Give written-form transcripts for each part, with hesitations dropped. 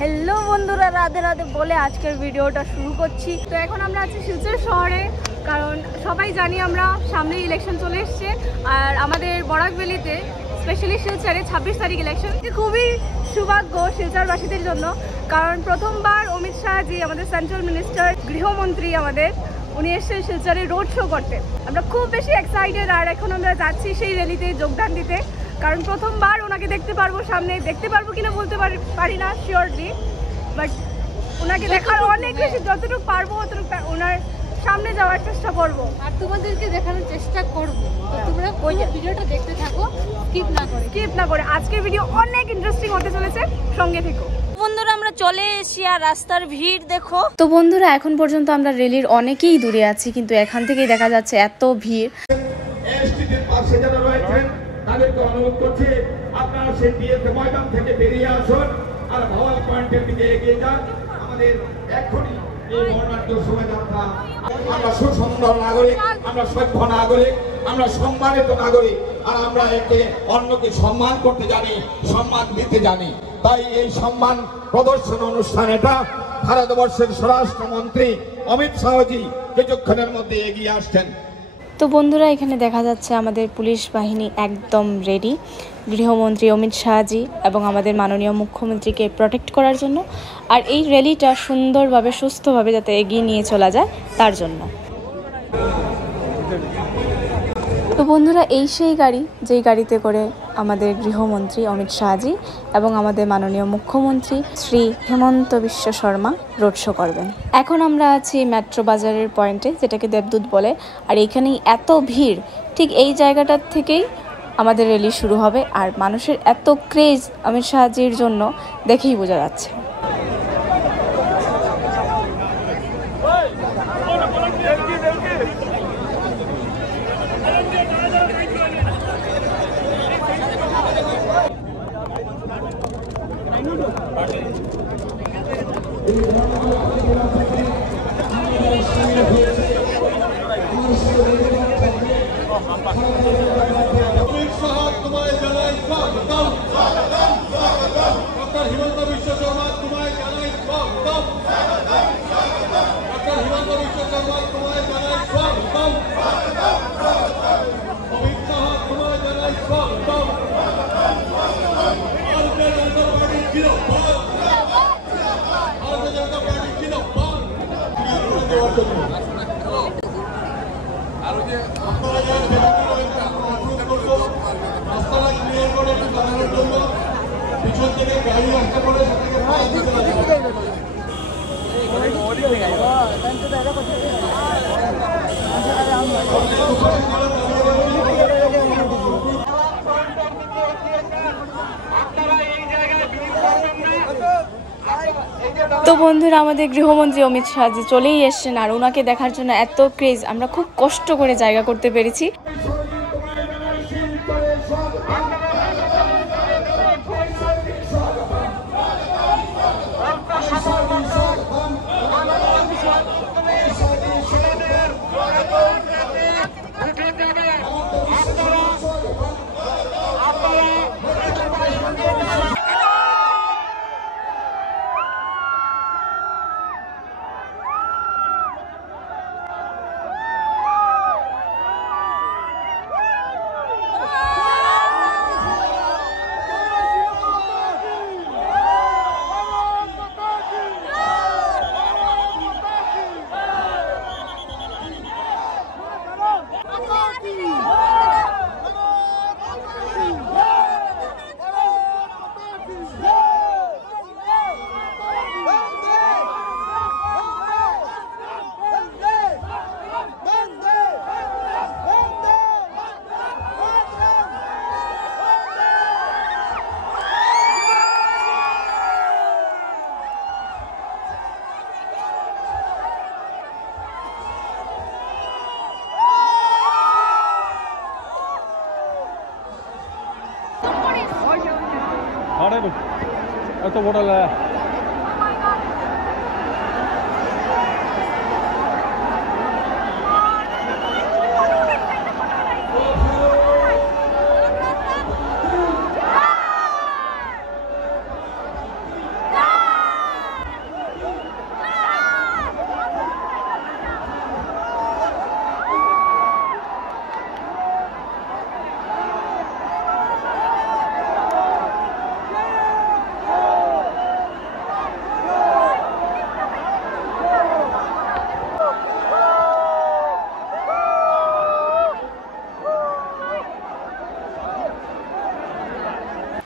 Hello বন্ধুরা, রাধে রাধে বলে আজকের ভিডিওটা শুরু করছি। তো এখন আমরা আছি শিলচর শহরে, কারণ সবাই জানি আমরা সামনেই ইলেকশন চলে এসছে। আর আমাদের বরাকভ্যালিতে স্পেশালি শিলচরে 26 তারিখ ইলেকশন। খুবই সৌভাগ্য শিলচরবাসীদের জন্য, কারণ প্রথমবার অমিত শাহজি আমাদের সেন্ট্রাল মিনিস্টার, গৃহমন্ত্রী আমাদের, উনি এসেছেন শিলচরে রোড শো করতে। আমরা খুব বেশি এক্সাইটেড। আর এখন আমরা যাচ্ছি সেই র্যালিতে যোগদান দিতে, কারণ প্রথমবার ওনাকে দেখতে পারবো সামনে। দেখতে পারবো কিনা বলতে পারি না শিওরলি, বাট ওনাকে দেখার অনেক বেশি, যতটুকু পারবো অতটুকু ওনার সামনে যাওয়ার চেষ্টা করব আর তোমাদেরকে দেখানোর চেষ্টা করব। তো তোমরা ওই ভিডিওটা দেখতে থাকো, স্কিপ না করে। আজকের ভিডিও অনেক ইন্টারেস্টিং হতে চলেছে, সঙ্গে থেকো। বন্ধুরা আমরা চলে এসেছি আর রাস্তার ভিড় দেখো। তো বন্ধুরা এখন পর্যন্ত আমরা রেলির অনেকেই দূরে আছি, কিন্তু এখান থেকেই দেখা যাচ্ছে এত ভিড়। তাদেরকে অনুরোধ করছি আপনারা সেই বিয়েতে ময়দান থেকে বেরিয়ে আসুন আর ভাওয়াল পয়েন্টের দিকে এগিয়ে যান। আমাদের এখনই এই বর্ণাঢ্য শোভাযাত্রা, আমরা সুসুন্দর নাগরিক, আমরা সভ্য নাগরিক, আমরা সম্মানিত নাগরিক, আর আমরা একে অন্যকে সম্মান করতে জানি, সম্মান দিতে জানি। তাই এই সম্মান প্রদর্শন অনুষ্ঠান এটা ভারতবর্ষের স্বরাষ্ট্রমন্ত্রী অমিত শাহজি কিছুক্ষণের মধ্যে এগিয়ে আসছেন। তো বন্ধুরা এখানে দেখা যাচ্ছে আমাদের পুলিশ বাহিনী একদম রেডি, গৃহমন্ত্রী অমিত শাহজি এবং আমাদের মাননীয় মুখ্যমন্ত্রীকে প্রোটেক্ট করার জন্য, আর এই র্যালিটা সুন্দরভাবে সুস্থভাবে যাতে এগিয়ে নিয়ে চলা যায় তার জন্য। তো বন্ধুরা এই সেই গাড়ি, যেই গাড়িতে করে আমাদের গৃহমন্ত্রী অমিত শাহজি এবং আমাদের মাননীয় মুখ্যমন্ত্রী শ্রী হেমন্ত বিশ্ব শর্মা রোড শো করবেন। এখন আমরা আছি মেট্রো বাজারের পয়েন্টে, যেটাকে দেবদূত বলে। আর এখানেই এত ভিড়, ঠিক এই জায়গাটার থেকেই আমাদের র্যালি শুরু হবে। আর মানুষের এত ক্রেজ অমিত শাহজির জন্য দেখেই বোঝা যাচ্ছে। হিমন্ত বিশ্ব শর্মা তোমায় জানাই স্বাগতম। ডক্টর হিমন্ত বিশ্ব শর্মা তোমায় জানাই স্বাগতম। অমিত শাহ তোমায় জানাই স্বাগতম। ভারতীয় জনতা পার্টি জিন্দাবাদ, ভারতীয় জনতা পার্টি জিন্দাবাদ। রাস্তাটা ক্লিয়ার করে একটু দাঁড়ানোর জন্য পিছন থেকে গাড়ি আসতে পারে, তো বন্ধুরা আমাদের গৃহমন্ত্রী অমিত শাহজি চলেই এসছেন, আর ওনাকে দেখার জন্য এত ক্রেজ, আমরা খুব কষ্ট করে জায়গা করতে পেরেছি। এত বড়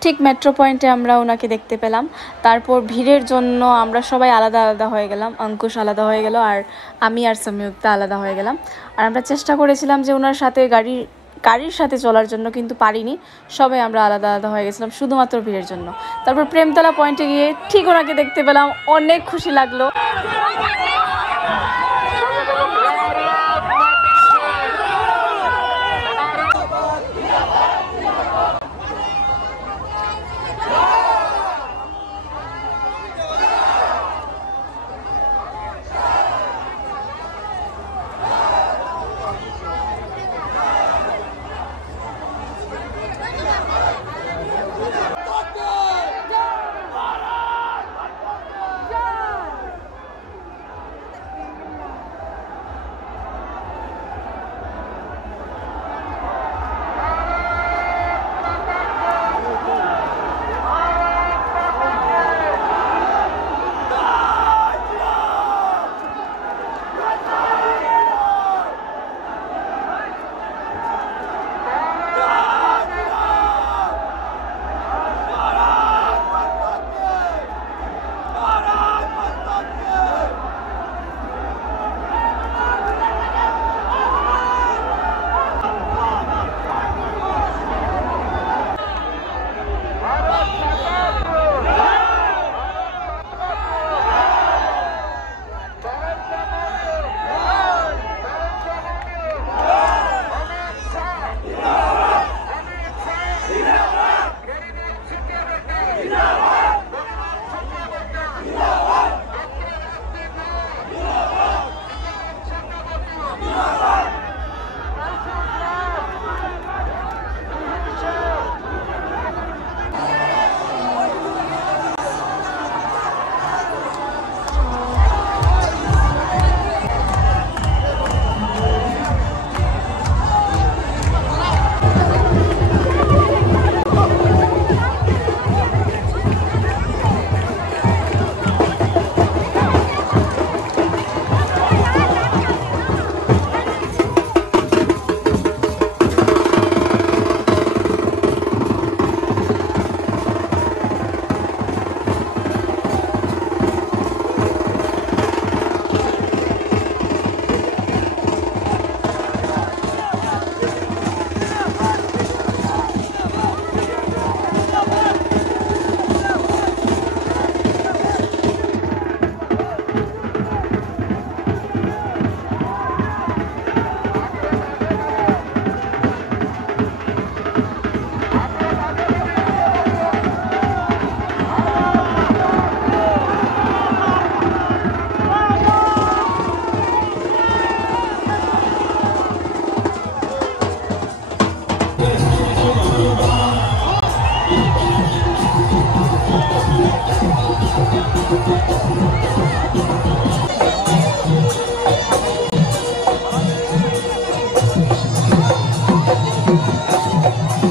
ঠিক মেট্রো পয়েন্টে আমরা ওনাকে দেখতে পেলাম। তারপর ভিড়ের জন্য আমরা সবাই আলাদা আলাদা হয়ে গেলাম, অঙ্কুশ আলাদা হয়ে গেল আর আমি আর সংযুক্তা আলাদা হয়ে গেলাম। আর আমরা চেষ্টা করেছিলাম যে ওনার সাথে গাড়ির সাথে চলার জন্য, কিন্তু পারিনি। সবাই আমরা আলাদা আলাদা হয়ে গেছিলাম শুধুমাত্র ভিড়ের জন্য। তারপর প্রেমতলা পয়েন্টে গিয়ে ঠিক ওনাকে দেখতে পেলাম, অনেক খুশি লাগলো।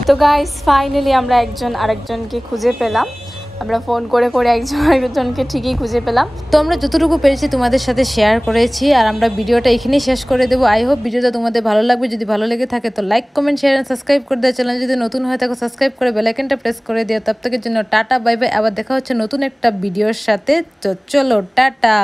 তো গাইস ফাইনালি আমরা একজন আরেকজনকে খুঁজে পেলাম। আমরা ফোন করে করে একজন আরেকজনকে ঠিকই খুঁজে পেলাম। তো আমরা যতটুকু পেরেছি তোমাদের সাথে শেয়ার করেছি, আর আমরা ভিডিওটা এখানেই শেষ করে দেবো। আই হোপ ভিডিওটা তোমাদের ভালো লাগবে। যদি ভালো লেগে থাকে তো like, comment, share and subscribe করে দেওয়া। চ্যানেল যদি নতুন হয়ে থাকো সাবস্ক্রাইব করে বেল আইকনটা প্রেস করে দিও। তব তকের জন্য টাটা, বাই বাই। আবার দেখা হচ্ছে নতুন একটা ভিডিওর সাথে। তো চলো টাটা।